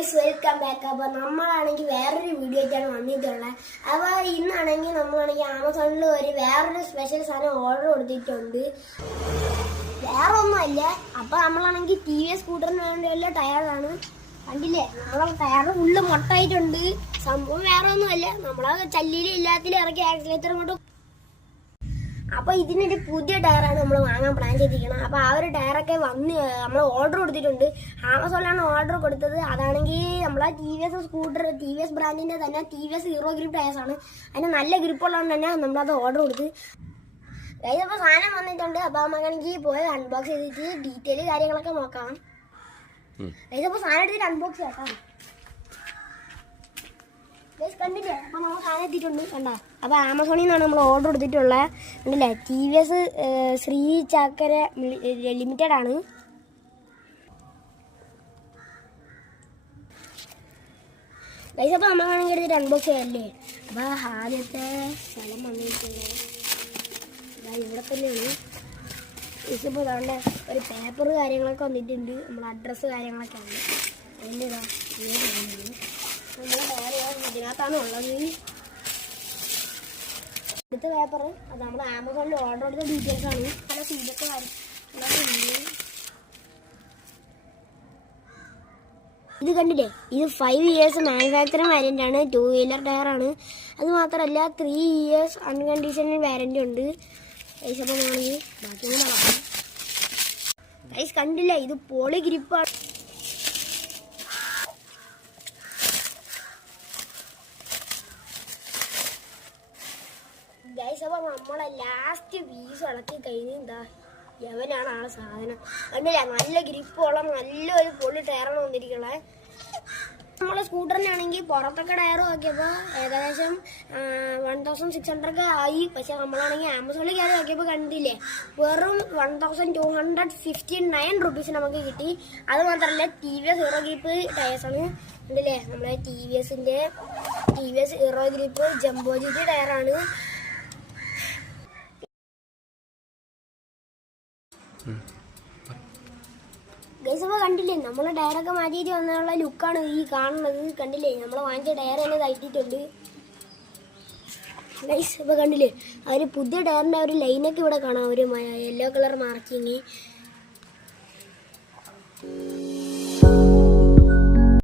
Guys welcome back. അപ്പോൾ നമ്മളാണെങ്കിൽ വേറൊരു വീഡിയോ ആയിട്ടാണ് വന്നിട്ടുള്ളത്. അപ്പോൾ ഇന്നാണെങ്കിൽ നമ്മളാണെങ്കിൽ ആമസോണിൽ വേറൊരു സ്പെഷ്യൽ സാധനം ഓർഡർ കൊടുത്തിട്ടുണ്ട്. വേറെ ഒന്നുമല്ല, അപ്പോൾ നമ്മളാണെങ്കിൽ ടി വി എസ് സ്കൂട്ടറിന് വേണ്ടിയുള്ള ടയറാണ്. കണ്ടില്ലേ, നമ്മളെ ടയർ ഫുള്ള് മൊട്ടായിട്ടുണ്ട്. സംഭവം വേറെ ഒന്നുമല്ല, നമ്മളെ ചല്ലിയിൽ എല്ലാത്തിലും ഇറക്കി ആക്സിലേറ്റർ കൊണ്ട്. അപ്പോൾ ഇതിനൊരു പുതിയ ടയറാണ് നമ്മൾ വാങ്ങാൻ പ്ലാൻ ചെയ്തിരിക്കുന്നത്. അപ്പോൾ ആ ഒരു ടയറൊക്കെ വന്ന് നമ്മൾ ഓർഡർ കൊടുത്തിട്ടുണ്ട്. ആമസോണിലാണ് ഓർഡർ കൊടുത്തത്. അതാണെങ്കിൽ നമ്മളെ ടി വി എസ് സ്കൂട്ടർ, ടി വി എസ് ബ്രാൻഡിൻ്റെ തന്നെ ടി വി എസ് ഹീറോ ഗ്രിപ്പ് ടയർസാണ്. അതിന് നല്ല ഗ്രിപ്പുള്ളതുകൊണ്ട് തന്നെ നമ്മളത് ഓർഡർ കൊടുത്ത്. അപ്പോൾ സാധനം വന്നിട്ടുണ്ട്. അപ്പോൾ നമുക്കാണെങ്കിൽ പോയി അൺബോക്സ് ചെയ്തിട്ട് ഡീറ്റെയിൽ കാര്യങ്ങളൊക്കെ നോക്കാം. അപ്പോൾ സാധനം എടുത്തിട്ട് അൺബോക്സ് ചെയ്യാം. കണ്ടില്ലേ, അപ്പൊ നമ്മൾ സാധനം എത്തിയിട്ടുണ്ട്. കണ്ടോ, അപ്പൊ ആമസോണിൽ നിന്നാണ് നമ്മൾ ഓർഡർ കൊടുത്തിട്ടുള്ളത്. കണ്ടില്ലേ, ടി വി എസ് ശ്രീ ചാക്കര ലിമിറ്റഡ് ആണ്. ഗൈസ്, അപ്പൊ നമ്മളാണെങ്കിൽ എടുത്തിട്ട് അൺബോക്സ് ചെയ്യാല്ലേ. അപ്പൊ ആദ്യത്തെ സ്ഥലം വന്നിട്ടുണ്ട് ഇവിടെ തന്നെയാണ്. ഇപ്പോൾ അതുകൊണ്ട് ഒരു പേപ്പർ കാര്യങ്ങളൊക്കെ വന്നിട്ടുണ്ട്. നമ്മൾ അഡ്രസ്സ് കാര്യങ്ങളൊക്കെ ഉണ്ട്. അതിൻ്റെ ഇതിനകത്താണ് ഉള്ളത്. അടുത്ത പേപ്പർ അത് നമ്മൾ ആമസോണിൽ ഓർഡർ കൊടുത്ത ഡീറ്റെയിൽസ് ആണ്. പല സീലൊക്കെ ഇത് കണ്ടില്ലേ, ഇത് 5 years മാനുഫാക്ചറിങ് വാരൻ്റ് ആണ്. 2 wheeler ടയറാണ്. അത് മാത്രമല്ല 3 years അൺകണ്ടീഷണൽ വാരൻ്റ് ഉണ്ട്. ഗൈസ്, അപ്പോൾ നമ്മളീ ബാക്കി നടക്കാം. ഗൈസ് കണ്ടില്ലേ, ഇത് പോളി ഗ്രിപ്പാണ്. ഗൈസ്, അപ്പോൾ നമ്മളെ ലാസ്റ്റ് പീസ് ഇളക്കി കഴിഞ്ഞ് എന്താ യവനാണ് ആ സാധനം. കണ്ടില്ല, നല്ല ഗ്രിപ്പുള്ള നല്ലൊരു പൊളി ടയറാണ് വന്നിരിക്കുന്നത്. നമ്മളെ സ്കൂട്ടറിനാണെങ്കിൽ പുറത്തൊക്കെ ടയർ നോക്കിയപ്പോൾ ഏകദേശം 1600 ആയി. പക്ഷെ നമ്മളാണെങ്കിൽ ആമസോണിൽ കയറി നോക്കിയപ്പോൾ കണ്ടില്ലേ, വെറും 1259 റുപ്പീസ് നമുക്ക് കിട്ടി. അത് മാത്രമല്ല ടി വി എസ് ഹീറോ ഗ്രിപ്പ് ടയേഴ്സാണ്. കണ്ടില്ലേ, നമ്മളെ T V S hero grip jumbo GT ടയറാണ്. ഗൈസ്, അപ്പോൾ കണ്ടില്ലേ, നമ്മളെ ടയറൊക്കെ മാറ്റിയിട്ട് വന്നുള്ള ലുക്കാണ് ഈ കാണുന്നത്. കണ്ടില്ലേ, നമ്മൾ വാങ്ങിച്ച ടയർ തന്നെ തയ്റ്റിട്ടുണ്ട്. ഗൈസ്, ഇപ്പോൾ കണ്ടില്ലേ, ആ ഒരു പുതിയ ടയറിൻ്റെ ഒരു ലൈനൊക്കെ ഇവിടെ കാണാം, ഒരു യെല്ലോ കളർ മാർക്കിങ്.